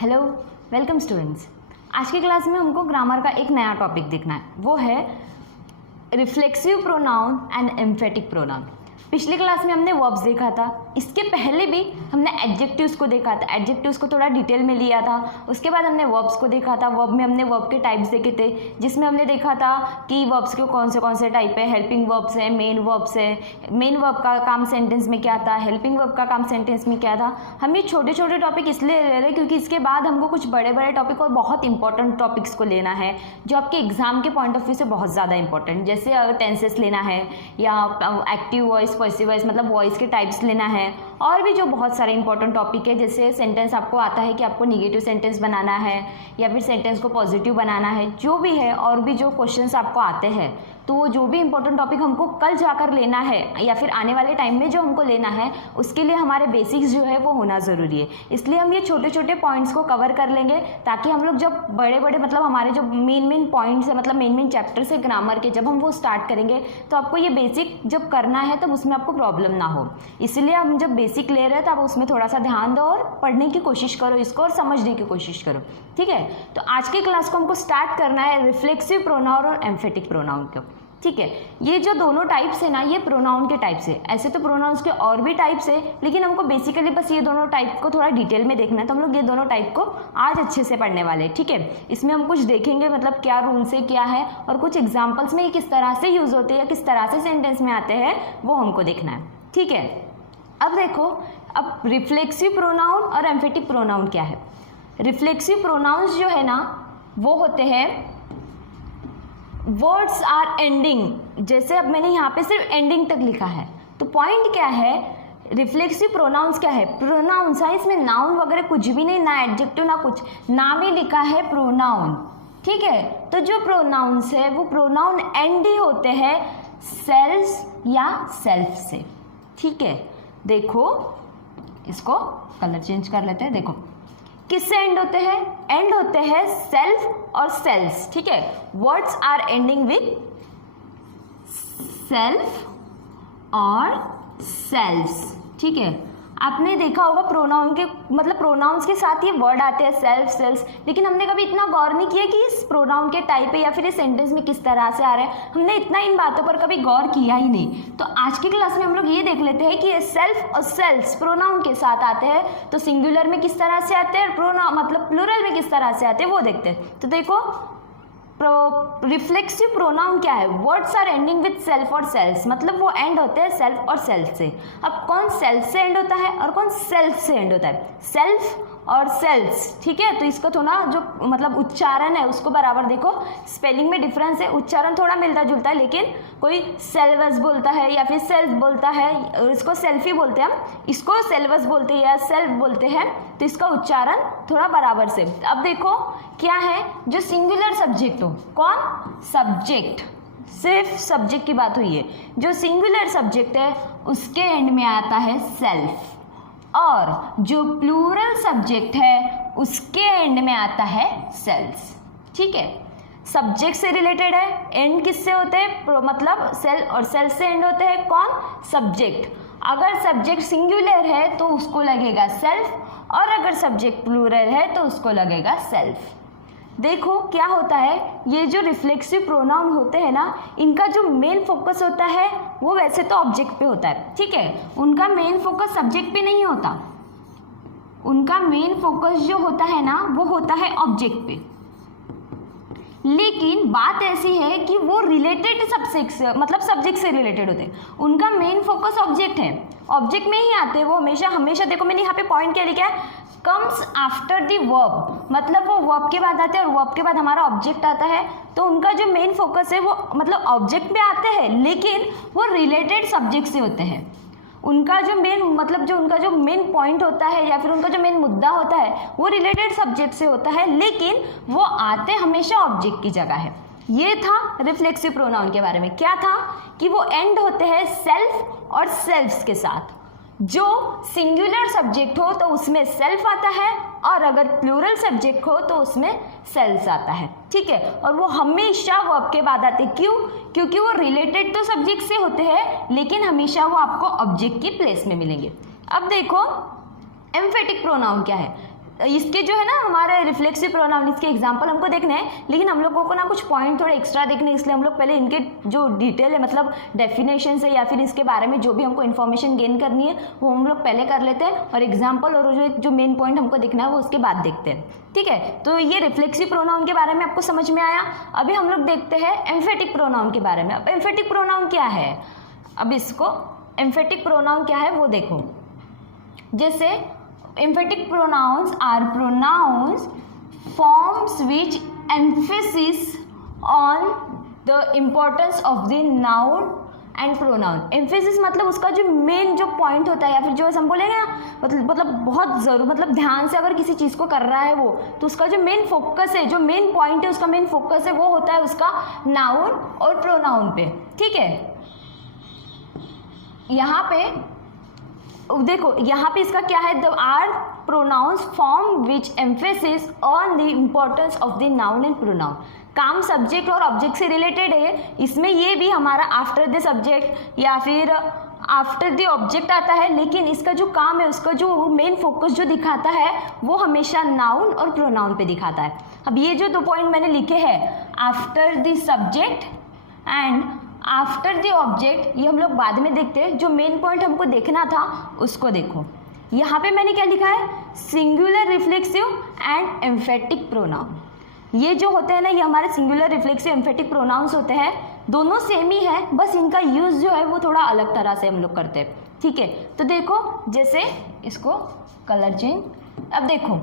Hello, welcome students. आज की class में हमको ग्रामर का एक नया टॉपिक देखना है, वो है reflexive pronoun and emphatic pronoun. पिछली क्लास में हमने वर्ब्स देखा था, इसके पहले भी हमने एडजेक्टिव्स को देखा था। एडजेक्टिव्स को थोड़ा डिटेल में लिया था। उसके बाद हमने वर्ब्स को देखा था। वर्ब में हमने वर्ब के टाइप्स देखे थे, जिसमें हमने देखा था कि वर्ब्स के कौन से टाइप है। हेल्पिंग वर्ब्स है, मेन वर्ब्स है। मेन वर्ब का काम सेंटेंस में क्या था, हेल्पिंग वर्ब का काम सेंटेंस में क्या था। हम ये छोटे छोटे टॉपिक इसलिए ले रहे हैं क्योंकि इसके बाद हमको कुछ बड़े बड़े टॉपिक और बहुत इंपॉर्टेंट टॉपिक्स को लेना है, जो आपके एग्जाम के पॉइंट ऑफ व्यू से बहुत ज़्यादा इंपॉर्टेंट। जैसे अगर टेंसेस लेना है या एक्टिव वॉइस, पॉसिव वॉइस, मतलब वॉइस के टाइप्स लेना है, और भी जो बहुत सारे इंपॉर्टेंट टॉपिक है। जैसे सेंटेंस आपको आता है कि आपको निगेटिव सेंटेंस बनाना है या फिर सेंटेंस को पॉजिटिव बनाना है, जो भी है, और भी जो क्वेश्चंस आपको आते हैं, तो वो जो भी इंपॉर्टेंट टॉपिक हमको कल जाकर लेना है या फिर आने वाले टाइम में जो हमको लेना है, उसके लिए हमारे बेसिक्स जो है वो होना ज़रूरी है। इसलिए हम ये छोटे छोटे पॉइंट्स को कवर कर लेंगे, ताकि हम लोग जब बड़े बड़े मतलब हमारे जो मेन पॉइंट्स है, मतलब मेन चैप्टर्स है ग्रामर के, जब हम वो स्टार्ट करेंगे तो आपको ये बेसिक जब करना है तब उसमें आपको प्रॉब्लम ना हो। इसलिए हम जब बेसिक ले रहे हैं तो आप उसमें थोड़ा सा ध्यान दो और पढ़ने की कोशिश करो इसको, और समझने की कोशिश करो, ठीक है। तो आज की क्लास को हमको स्टार्ट करना है रिफ्लेक्सिव प्रोनाउन और एम्फेटिक प्रोनाउन को, ठीक है। ये जो दोनों टाइप्स है ना, ये प्रोनाउन के टाइप्स है। ऐसे तो प्रोनाउंस के और भी टाइप्स है, लेकिन हमको बेसिकली बस ये दोनों टाइप को थोड़ा डिटेल में देखना है, तो हम लोग ये दोनों टाइप को आज अच्छे से पढ़ने वाले हैं, ठीक है। इसमें हम कुछ देखेंगे, मतलब क्या रूल्स है, क्या है, और कुछ एग्जाम्पल्स में ये किस तरह से यूज होते हैं या किस तरह से सेंटेंस में आते हैं, वो हमको देखना है, ठीक है। अब देखो, अब रिफ्लेक्सिव प्रोनाउन और एम्फेटिक प्रोनाउन क्या है। रिफ्लेक्सिव प्रोनाउंस जो है ना, वो होते हैं वर्ड्स आर एंडिंग। जैसे अब मैंने यहाँ पे सिर्फ एंडिंग तक लिखा है, तो पॉइंट क्या है, रिफ्लेक्सिव प्रोनाउंस क्या है, प्रोनाउंस है, इसमें नाउन वगैरह कुछ भी नहीं, ना एडजेक्टिव ना कुछ, नाम ही लिखा है प्रोनाउन, ठीक है। तो जो प्रोनाउंस है वो प्रोनाउन एंड ही होते हैं सेल्स या सेल्फ से, ठीक है। देखो, इसको कलर चेंज कर लेते हैं। देखो किससे एंड होते हैं, एंड होते हैं सेल्फ और सेल्स, ठीक है। Words are ending with self और सेल्स, ठीक है। आपने देखा होगा प्रोनाउन के, मतलब प्रोनाउंस के साथ ये वर्ड आते हैं सेल्फ, सेल्स, लेकिन हमने कभी इतना गौर नहीं किया कि इस प्रोनाउन के टाइप है या फिर इस सेंटेंस में किस तरह से आ रहा है। हमने इतना इन बातों पर कभी गौर किया ही नहीं। तो आज की क्लास में हम लोग ये देख लेते हैं कि ये सेल्फ और सेल्स प्रोनाउन के साथ आते हैं, तो सिंगुलर में किस तरह से आते हैं, प्रोनाउन मतलब प्लूरल में किस तरह से आते हैं, वो देखते हैं। तो देखो, रिफ्लेक्सिव प्रोनाउन क्या है, words are ending with self और सेल्स, मतलब वो एंड होते हैं सेल्फ और सेल्फ से। अब कौन सेल्फ से एंड होता है और कौन सेल्फ से एंड होता है, सेल्फ और सेल्स, ठीक है। तो इसको थोड़ा जो मतलब उच्चारण है उसको बराबर देखो, स्पेलिंग में डिफरेंस है, उच्चारण थोड़ा मिलता जुलता है, लेकिन कोई सेल्वस बोलता है या फिर सेल्फ बोलता है, इसको सेल्फी बोलते हैं हम, इसको सेल्वस बोलते हैं या सेल्फ बोलते हैं, तो इसका उच्चारण थोड़ा बराबर से। अब देखो क्या है, जो सिंगुलर सब्जेक्ट हो, कौन, सब्जेक्ट, सिर्फ सब्जेक्ट की बात हुई है, जो सिंगुलर सब्जेक्ट है उसके एंड में आता है सेल्फ, और जो प्लूरल सब्जेक्ट है उसके एंड में आता है सेल्स, ठीक है। सब्जेक्ट से रिलेटेड है, एंड किससे होते हैं, मतलब सेल और सेल से एंड होते हैं, कौन, सब्जेक्ट। अगर सब्जेक्ट सिंगुलर है तो उसको लगेगा सेल्फ, और अगर सब्जेक्ट प्लूरल है तो उसको लगेगा सेल्फ। देखो क्या होता है, ये जो रिफ्लेक्सिव प्रोनाउन होते हैं ना, इनका जो मेन फोकस होता है वो वैसे तो ऑब्जेक्ट पे होता है, ठीक है। उनका मेन फोकस सब्जेक्ट पे नहीं होता, उनका मेन फोकस जो होता है ना वो होता है ऑब्जेक्ट पे। लेकिन बात ऐसी है कि वो रिलेटेड सब्जेक्ट से, मतलब सब्जेक्ट से रिलेटेड होते हैं, उनका मेन फोकस ऑब्जेक्ट है, ऑब्जेक्ट में ही आते हैं वो हमेशा। देखो मैंने यहाँ पे पॉइंट क्या लिखा है, कम्स आफ्टर द वर्ब, मतलब वो वर्ब के बाद आते हैं और वर्ब के बाद हमारा ऑब्जेक्ट आता है, तो उनका जो मेन फोकस है वो मतलब ऑब्जेक्ट में आते हैं, लेकिन वो रिलेटेड सब्जेक्ट से होते हैं। उनका जो मेन मतलब जो उनका जो मेन पॉइंट होता है या फिर उनका जो मेन मुद्दा होता है वो रिलेटेड सब्जेक्ट से होता है, लेकिन वो आते हमेशा ऑब्जेक्ट की जगह है। ये था रिफ्लेक्सिव प्रोनाउन के बारे में। क्या था कि वो एंड होते हैं सेल्फ और सेल्फ्स के साथ। जो सिंगुलर सब्जेक्ट हो तो उसमें सेल्फ आता है, और अगर प्लूरल सब्जेक्ट हो तो उसमें सेल्स आता है, ठीक है। और वो हमेशा वर्ब के बाद आते, क्यों, क्योंकि वो रिलेटेड तो सब्जेक्ट से होते हैं, लेकिन हमेशा वो आपको ऑब्जेक्ट की प्लेस में मिलेंगे। अब देखो एम्फेटिक प्रोनाउन क्या है। इसके जो है ना हमारे रिफ्लेक्सिव प्रोनाउन, इसके एग्जांपल हमको देखने हैं, लेकिन हम लोगों को ना कुछ पॉइंट थोड़े एक्स्ट्रा देखने, इसलिए हम लोग पहले इनके जो डिटेल है मतलब डेफिनेशन है या फिर इसके बारे में जो भी हमको इन्फॉर्मेशन गेन करनी है वो हम लोग पहले कर लेते हैं, और एग्जाम्पल और जो मेन पॉइंट हमको देखना है वो उसके बाद देखते हैं। ठीक है, तो ये रिफ्लेक्सिव प्रोनाउन के बारे में आपको समझ में आया। अभी हम लोग देखते हैं एम्फेटिक प्रोनाउन के बारे में। अब एम्फेटिक प्रोनाउन क्या है, अब इसको एम्फेटिक प्रोनाउन क्या है वो देखो। जैसे emphatic pronouns are pronouns forms which emphasis on the importance of the noun and pronoun। emphasis मतलब उसका जो मेन जो पॉइंट होता है, या फिर जो हम बोलेंगे ना मतलब बहुत ज़रूर मतलब ध्यान से अगर किसी चीज़ को कर रहा है वो, तो उसका जो मेन फोकस है, जो मेन पॉइंट है, उसका मेन फोकस है वो होता है उसका नाउन और प्रोनाउन पे। ठीक है, यहाँ पे देखो, यहाँ पे इसका क्या है, the are pronouns form which emphasis on the importance of the noun and pronoun. काम सब्जेक्ट और ऑब्जेक्ट से रिलेटेड है, इसमें ये भी हमारा आफ्टर द सब्जेक्ट या फिर आफ्टर द ऑब्जेक्ट आता है, लेकिन इसका जो काम है, उसका जो मेन फोकस जो दिखाता है वो हमेशा नाउन और प्रोनाउन पे दिखाता है। अब ये जो 2 पॉइंट मैंने लिखे हैं, after the subject and after the object, ये हम लोग बाद में देखते हैं। जो मेन पॉइंट हमको देखना था उसको देखो। यहाँ पे मैंने क्या लिखा है, singular reflexive and emphatic pronoun. ये जो होते हैं ना, ये हमारे सिंगुलर रिफ्लेक्सिव एम्फेटिक प्रोनाउंस होते हैं, दोनों सेम ही है, बस इनका यूज जो है वो थोड़ा अलग तरह से हम लोग करते हैं। ठीक है, तो देखो जैसे इसको कलर चेंज, अब देखो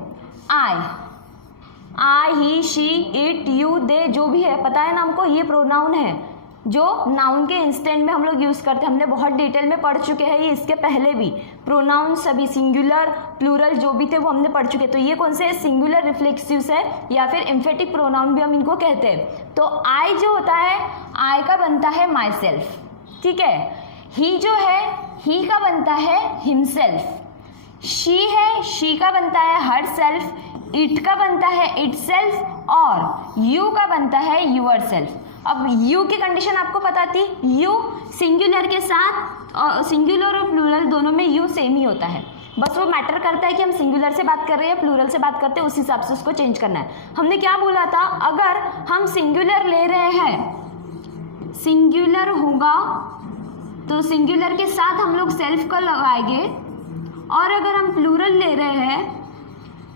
आई, ही, शी, इट, यू, दे, जो भी है पता है ना हमको, ये प्रोनाउन है जो नाउन के इंस्टेंट में हम लोग यूज़ करते हैं। हमने बहुत डिटेल में पढ़ चुके हैं ये, इसके पहले भी प्रोनाउन सभी सिंगुलर प्लूरल जो भी थे वो हमने पढ़ चुके हैं। तो ये कौन से सिंगुलर रिफ्लेक्सिव्स है या फिर एम्फेटिक प्रोनाउन भी हम इनको कहते हैं। तो आई जो होता है, आई का बनता है माई सेल्फ। ठीक है, ही जो है, ही का बनता है हिमसेल्फ। शी है, शी का बनता है हर सेल्फ। इट का बनता है इट सेल्फ, और यू का बनता है यूअर सेल्फ। अब यू की कंडीशन आपको पता थी, यू सिंगुलर के साथ, सिंगुलर और प्लूरल दोनों में यू सेम ही होता है, बस वो मैटर करता है कि हम सिंगुलर से बात कर रहे हैं प्लूरल से बात करते हैं, उस हिसाब से उसको चेंज करना है। हमने क्या बोला था, अगर हम सिंगुलर ले रहे हैं, सिंगुलर होगा तो सिंगुलर के साथ हम लोग सेल्फ को लगाएंगे, और अगर हम प्लूरल ले रहे हैं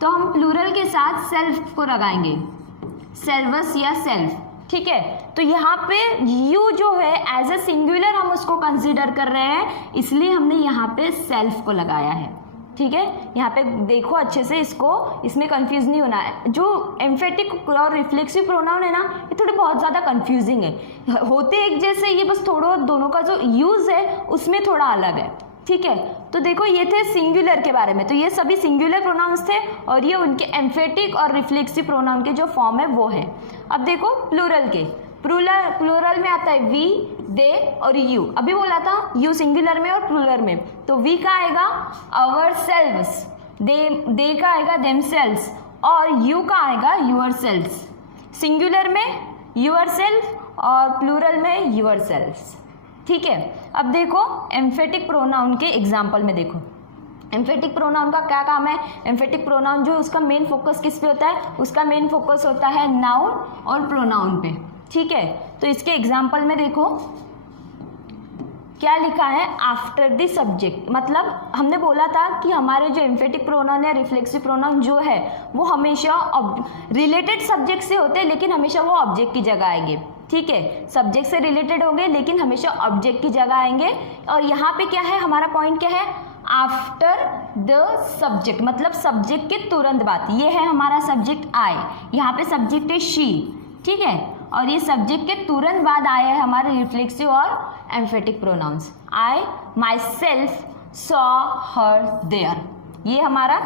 तो हम प्लूरल के साथ सेल्फ को लगाएंगे, सेल्वस या सेल्फ। ठीक है, तो यहाँ पे यू जो है एज ए सिंगुलर हम उसको कंसीडर कर रहे हैं, इसलिए हमने यहाँ पे सेल्फ को लगाया है। ठीक है, यहाँ पे देखो अच्छे से, इसको इसमें कंफ्यूज नहीं होना है। जो एम्फेटिक और रिफ्लेक्सिव प्रोनाउन है ना, ये थोड़े बहुत ज़्यादा कंफ्यूजिंग है, होते एक जैसे, ये बस थोड़ा दोनों का जो यूज़ है उसमें थोड़ा अलग है। ठीक है, तो देखो ये थे सिंगुलर के बारे में, तो ये सभी सिंगुलर प्रोनाउंस थे, और ये उनके एम्फेटिक और रिफ्लेक्सिव प्रोनाउन के जो फॉर्म है वो है। अब देखो प्लूरल के, प्लूरल में आता है वी, दे और यू। अभी बोला था यू सिंगुलर में और प्लूरल में, तो वी का आएगा आवर सेल्व्स, दे का आएगा देम सेल्व्स, और यू का आएगा यूअर सेल्व्स। सिंगुलर में यूअर सेल्फ और प्लूरल में यूअर सेल्व्स। ठीक है, अब देखो एम्फेटिक प्रोनाउन के एग्जाम्पल में देखो, एम्फेटिक प्रोनाउन का क्या काम है। एम्फेटिक प्रोनाउन जो उसका मेन फोकस किस पे होता है, उसका मेन फोकस होता है नाउन और प्रोनाउन पे। ठीक है, तो इसके एग्जाम्पल में देखो क्या लिखा है, आफ्टर द सब्जेक्ट, मतलब हमने बोला था कि हमारे जो एम्फेटिक प्रोनाउन या रिफ्लेक्सिव प्रोनाउन जो है वो हमेशा रिलेटेड सब्जेक्ट से होते हैं, लेकिन हमेशा वो ऑब्जेक्ट की जगह आएंगे। ठीक है, सब्जेक्ट से रिलेटेड होंगे लेकिन हमेशा ऑब्जेक्ट की जगह आएंगे। और यहाँ पे क्या है, हमारा पॉइंट क्या है, आफ्टर द सब्जेक्ट, मतलब सब्जेक्ट के तुरंत बाद। ये है हमारा सब्जेक्ट आई, यहाँ पे सब्जेक्ट है शी। ठीक है, और ये सब्जेक्ट के तुरंत बाद आया है हमारे रिफ्लेक्सिव और emphatic pronouns. I myself saw her there, ये हमारा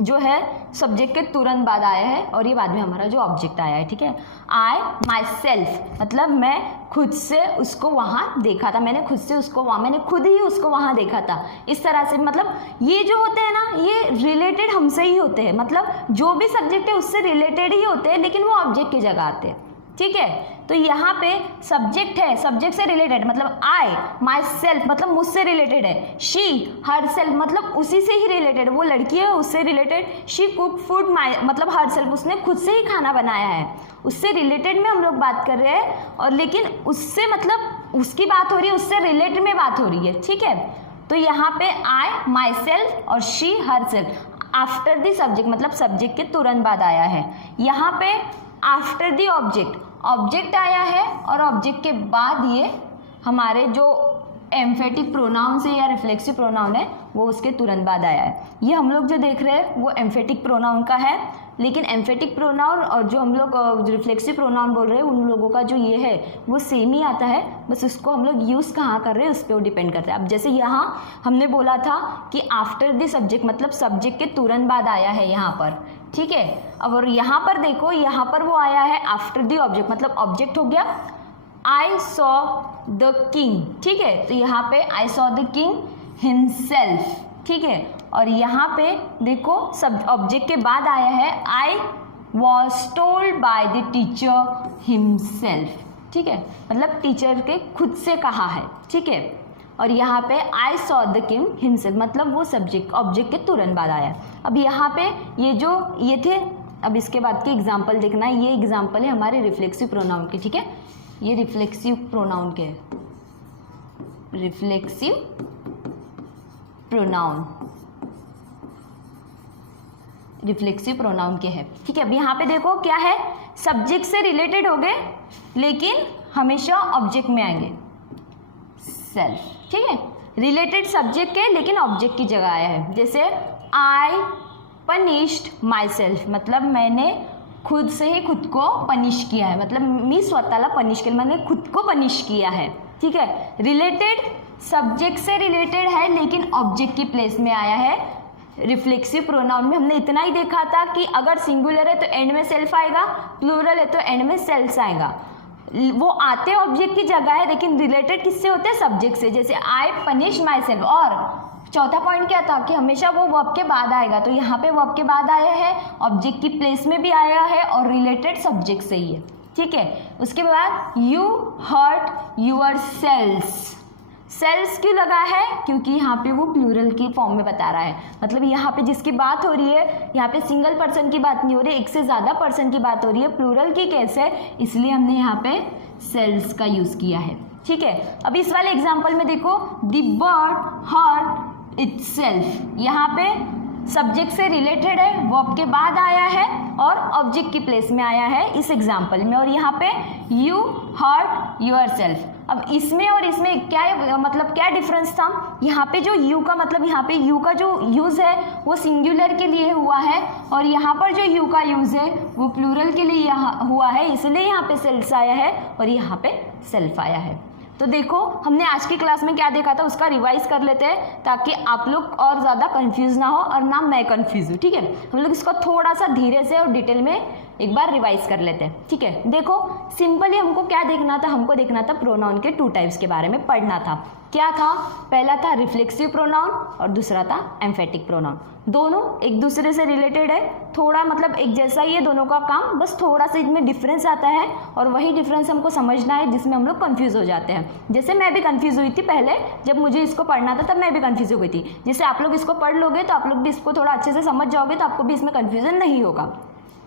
जो है सब्जेक्ट के तुरंत बाद आया है, और ये बाद में हमारा जो ऑब्जेक्ट आया है। ठीक है, आई माई सेल्फ मतलब मैं खुद से उसको वहाँ देखा था, मैंने खुद से उसको वहाँ, मैंने खुद ही उसको वहाँ देखा था। इस तरह से मतलब ये जो होते हैं ना, ये रिलेटेड हमसे ही होते हैं, मतलब जो भी सब्जेक्ट है उससे रिलेटेड ही होते हैं, लेकिन वो ऑब्जेक्ट की जगह आते हैं। ठीक है। तो यहाँ पे सब्जेक्ट है, सब्जेक्ट से रिलेटेड मतलब आई, माई सेल्फ मतलब मुझसे रिलेटेड है, शी हर सेल्फ मतलब उसी से ही रिलेटेड, वो लड़की है उससे रिलेटेड, शी कुक फूड माई मतलब हर सेल्फ उसने खुद से ही खाना बनाया है, उससे रिलेटेड में हम लोग बात कर रहे हैं। और लेकिन उससे मतलब उसकी बात हो रही है, उससे रिलेटेड में बात हो रही है, ठीक है। तो यहाँ पे आई, माई सेल्फ और she her self after the subject मतलब सब्जेक्ट के तुरंत बाद आया है। यहाँ पे आफ्टर द ऑब्जेक्ट, ऑब्जेक्ट आया है और ऑब्जेक्ट के बाद ये हमारे जो एम्फेटिक प्रोनाउन है या रिफ्लेक्सिव प्रोनाउन है वो उसके तुरंत बाद आया है। ये हम लोग जो देख रहे हैं वो एम्फेटिक प्रोनाउन का है, लेकिन एम्फेटिक प्रोनाउन और जो हम लोग रिफ्लेक्सिव प्रोनाउन बोल रहे हैं उन लोगों का जो ये है वो सेम ही आता है, बस उसको हम लोग यूज़ कहाँ कर रहे हैं उस पर वो डिपेंड करता है। अब जैसे यहाँ हमने बोला था कि आफ्टर द सब्जेक्ट मतलब सब्जेक्ट के तुरंत बाद आया है यहाँ पर, ठीक है। अब और यहाँ पर देखो, यहाँ पर वो आया है आफ्टर द ऑब्जेक्ट मतलब ऑब्जेक्ट हो गया आई सॉ द किंग, ठीक है। तो यहाँ पे I saw the king himself, ठीक है। और यहाँ पे देखो सब ऑब्जेक्ट के बाद आया है I was told by the teacher himself, ठीक है, मतलब टीचर के खुद से कहा है, ठीक है। और यहाँ पे I saw the king himself मतलब वो सब्जेक्ट ऑब्जेक्ट के तुरंत बाद आया। अब यहाँ पे ये जो ये थे, अब इसके बाद के एग्जाम्पल देखना है, ये एग्जाम्पल है हमारे रिफ्लेक्सिव प्रोनाउन के, ठीक है। ये रिफ्लेक्सिव प्रोनाउन के, रिफ्लेक्सिव प्रोनाउन, रिफ्लेक्सिव प्रोनाउन के है, ठीक है। अब यहाँ पे देखो क्या है, सब्जेक्ट से रिलेटेड हो गए लेकिन हमेशा ऑब्जेक्ट में आएंगे, सेल्फ, ठीक है। रिलेटेड सब्जेक्ट के लेकिन ऑब्जेक्ट की जगह आया है, जैसे आई पनिश्ड माई सेल्फ मतलब मैंने खुद से ही खुद को पनिश किया है, मतलब मी स्वतःला पनिश किया, मैंने खुद को पनिश किया है, ठीक है। रिलेटेड सब्जेक्ट से रिलेटेड है लेकिन ऑब्जेक्ट की प्लेस में आया है। रिफ्लेक्सिव प्रोनाउन में हमने इतना ही देखा था कि अगर सिंगुलर है तो एंड में सेल्फ आएगा, प्लूरल है तो एंड में सेल्स आएगा, वो आते ऑब्जेक्ट की जगह है लेकिन रिलेटेड किससे होते हैं, सब्जेक्ट से, जैसे आई पनिश माई सेल्फ। और चौथा पॉइंट क्या था कि हमेशा वो वर्ब के बाद आएगा, तो यहाँ पे वर्ब के बाद आया है, ऑब्जेक्ट की प्लेस में भी आया है और रिलेटेड सब्जेक्ट से ही है, ठीक है। उसके बाद you hurt yourselves, selves क्यों लगा है, क्योंकि यहाँ पे वो प्लूरल की फॉर्म में बता रहा है, मतलब यहाँ पे जिसकी बात हो रही है यहाँ पे सिंगल पर्सन की बात नहीं हो रही, एक से ज़्यादा पर्सन की बात हो रही है, प्लूरल की केस है, इसलिए हमने यहाँ पे सेल्स का यूज़ किया है, ठीक है। अब इस वाले एग्जाम्पल में देखो, द बर्ड हर्ट इटसेल्फ, यहाँ पे सब्जेक्ट से रिलेटेड है, वर्ब के बाद आया है और ऑब्जेक्ट की प्लेस में आया है इस एग्जाम्पल में, और यहाँ पे यू हर्ट योरसेल्फ। अब इसमें और इसमें क्या मतलब क्या डिफरेंस था, यहाँ पे जो यू का मतलब यहाँ पे यू का जो यूज़ है वो सिंगुलर के लिए हुआ है और यहाँ पर जो यू का यूज़ है वो प्लूरल के लिए यहाँ हुआ है, इसलिए यहाँ पे सेल्स आया है और यहाँ पे सेल्फ आया है। तो देखो हमने आज की क्लास में क्या देखा था उसका रिवाइज कर लेते हैं ताकि आप लोग और ज़्यादा कंफ्यूज ना हो और ना मैं कंफ्यूज हूँ, ठीक है। हम लोग इसको थोड़ा सा धीरे से और डिटेल में एक बार रिवाइज कर लेते हैं, ठीक है। देखो सिंपली हमको क्या देखना था, हमको देखना था प्रोनाउन के 2 टाइप्स के बारे में पढ़ना था। क्या था, पहला था रिफ्लेक्सिव प्रोनाउन और दूसरा था एम्फेटिक प्रोनाउन। दोनों एक दूसरे से रिलेटेड है, थोड़ा मतलब एक जैसा ही है दोनों का काम, बस थोड़ा सा इसमें डिफरेंस आता है और वही डिफरेंस हमको समझना है जिसमें हम लोग कंफ्यूज हो जाते हैं। जैसे मैं भी कंफ्यूज हुई थी पहले, जब मुझे इसको पढ़ना था तब मैं भी कंफ्यूज हो गई थी। जैसे आप लोग इसको पढ़ लोगे तो आप लोग भी इसको थोड़ा अच्छे से समझ जाओगे तो आपको भी इसमें कन्फ्यूजन नहीं होगा।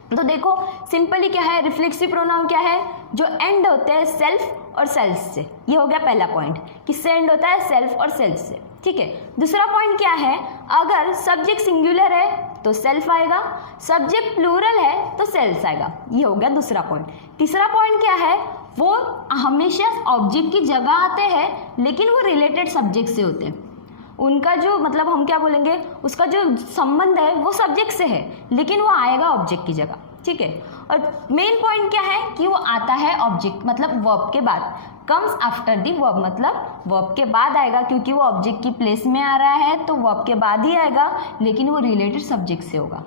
तो देखो सिंपली क्या है, रिफ्लेक्सिव प्रोनाउन क्या है, जो एंड होते हैं सेल्फ और सेल्स से, ये हो गया पहला पॉइंट, किससे एंड होता है, सेल्फ और सेल्स से, ठीक है। दूसरा पॉइंट क्या है, अगर सब्जेक्ट सिंगुलर है तो सेल्फ आएगा, सब्जेक्ट प्लूरल है तो सेल्स आएगा, ये हो गया दूसरा पॉइंट। तीसरा पॉइंट क्या है, वो हमेशा ऑब्जेक्ट की जगह आते हैं लेकिन वो रिलेटेड सब्जेक्ट से होते हैं, उनका जो मतलब हम क्या बोलेंगे, उसका जो संबंध है वो सब्जेक्ट से है लेकिन वो आएगा ऑब्जेक्ट की जगह, ठीक है। और मेन पॉइंट क्या है कि वो आता है ऑब्जेक्ट मतलब वर्ब के बाद, कम्स आफ्टर दी वर्ब मतलब वर्ब के बाद आएगा, क्योंकि वो ऑब्जेक्ट की प्लेस में आ रहा है तो वर्ब के बाद ही आएगा लेकिन वो रिलेटेड सब्जेक्ट से होगा,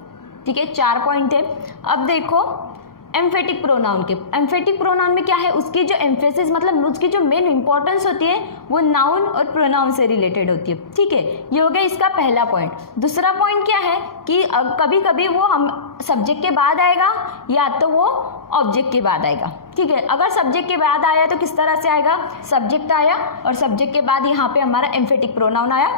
ठीक है। 4 पॉइंट है। अब देखो एम्फेटिक प्रोनाउन के। एम्फेटिक प्रोनाउन में क्या है, उसकी जो एम्फेसिस मतलब उसकी जो मेन इंपॉर्टेंस होती है वो नाउन और प्रोनाउन से रिलेटेड होती है। ठीक है, ये हो गया इसका पहला पॉइंट। दूसरा पॉइंट क्या है कि कभी कभी वो हम सब्जेक्ट के बाद आएगा या तो वो ऑब्जेक्ट के बाद आएगा। ठीक है, अगर सब्जेक्ट के बाद आया तो किस तरह से आएगा, सब्जेक्ट आया और सब्जेक्ट के बाद यहाँ पे हमारा एम्फेटिक प्रोनाउन आया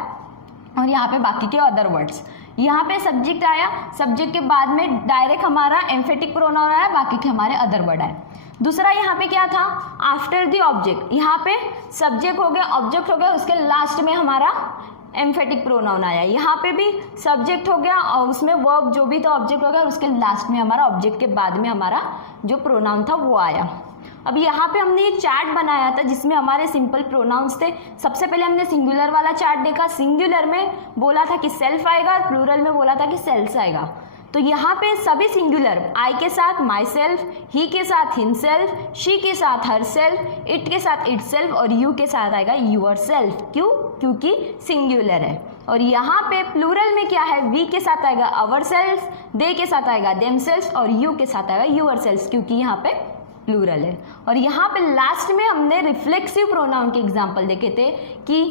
और यहाँ पे बाकी के अदर वर्ड्स। यहाँ पे सब्जेक्ट आया, सब्जेक्ट के बाद में डायरेक्ट हमारा एम्फेटिक प्रोनाउन आया, बाकी के हमारे अदर वर्ड आए। दूसरा यहाँ पे क्या था, आफ्टर द ऑब्जेक्ट, यहाँ पे सब्जेक्ट हो गया, ऑब्जेक्ट हो गया, उसके लास्ट में हमारा एम्फेटिक प्रोनाउन आया। यहाँ पे भी सब्जेक्ट हो गया और उसमें वर्ब जो भी था ऑब्जेक्ट हो गया और उसके लास्ट में हमारा ऑब्जेक्ट के बाद में हमारा जो प्रोनाउन था वो आया। अब यहाँ पे हमने एक चार्ट बनाया था जिसमें हमारे सिंपल प्रोनाउंस थे। सबसे पहले हमने सिंगुलर वाला चार्ट देखा, सिंगुलर में बोला था कि सेल्फ आएगा और प्लूरल में बोला था कि सेल्स आएगा। तो यहाँ पे सभी सिंगुलर, आई के साथ माई सेल्फ, ही के साथ हिमसेल्फ, शी के साथ हर सेल्फ, इट के साथ इट सेल्फ और यू के साथ आएगा यूर सेल्फ। क्यों, क्योंकि सिंगुलर है। और यहाँ पे प्लूरल में क्या है, वी के साथ आएगा अवर सेल्फ, दे के साथ आएगा देम सेल्फ और यू के साथ आएगा यूर सेल्फ, क्योंकि यहाँ पे प्लूरल है। और यहाँ पे लास्ट में हमने रिफ्लेक्सिव प्रोनाउन के एग्जाम्पल देखे थे कि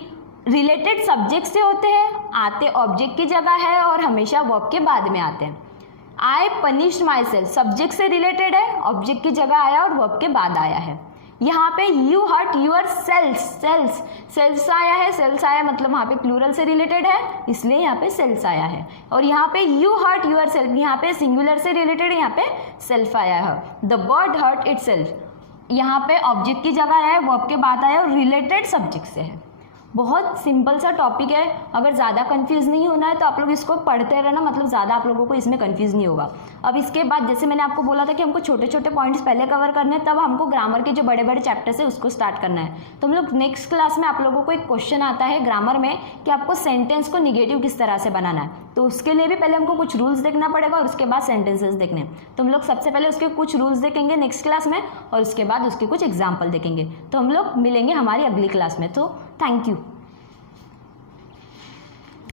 रिलेटेड सब्जेक्ट से होते हैं, आते ऑब्जेक्ट की जगह है और हमेशा वर्ब के बाद में आते हैं। आई पनिश्ड माई सेल्फ सब्जेक्ट से रिलेटेड है, ऑब्जेक्ट की जगह आया और वर्ब के बाद आया है। यहाँ पे you hurt yourselves, selves selves आया है, सेल्स आया मतलब वहाँ पे प्लूरल से रिलेटेड है इसलिए यहाँ पे सेल्स आया है। और यहाँ पे यू हर्ट यूर सेल्फ, यहाँ पे सिंगुलर से रिलेटेड, यहाँ पे सेल्फ आया है। The bird hurt itself, यहाँ पे ऑब्जेक्ट की जगह आया है, वर्ब के बाद आया और रिलेटेड सब्जेक्ट से है। बहुत सिंपल सा टॉपिक है, अगर ज़्यादा कंफ्यूज नहीं होना है तो आप लोग इसको पढ़ते रहना, मतलब ज़्यादा आप लोगों को इसमें कंफ्यूज नहीं होगा। अब इसके बाद जैसे मैंने आपको बोला था कि हमको छोटे छोटे पॉइंट्स पहले कवर करने हैं, तब हमको ग्रामर के जो बड़े बड़े चैप्टर्स है उसको स्टार्ट करना है। तो हम लोग नेक्स्ट क्लास में आप लोगों को एक क्वेश्चन आता है ग्रामर में कि आपको सेंटेंस को निगेटिव किस तरह से बनाना है, तो उसके लिए भी पहले हमको कुछ रूल्स देखना पड़ेगा और उसके बाद सेंटेंसेस देखने। तो हम लोग सबसे पहले उसके कुछ रूल्स देखेंगे नेक्स्ट क्लास में और उसके बाद उसके कुछ एग्जाम्पल देखेंगे। तो हम लोग मिलेंगे हमारी अगली क्लास में। तो थैंक यू।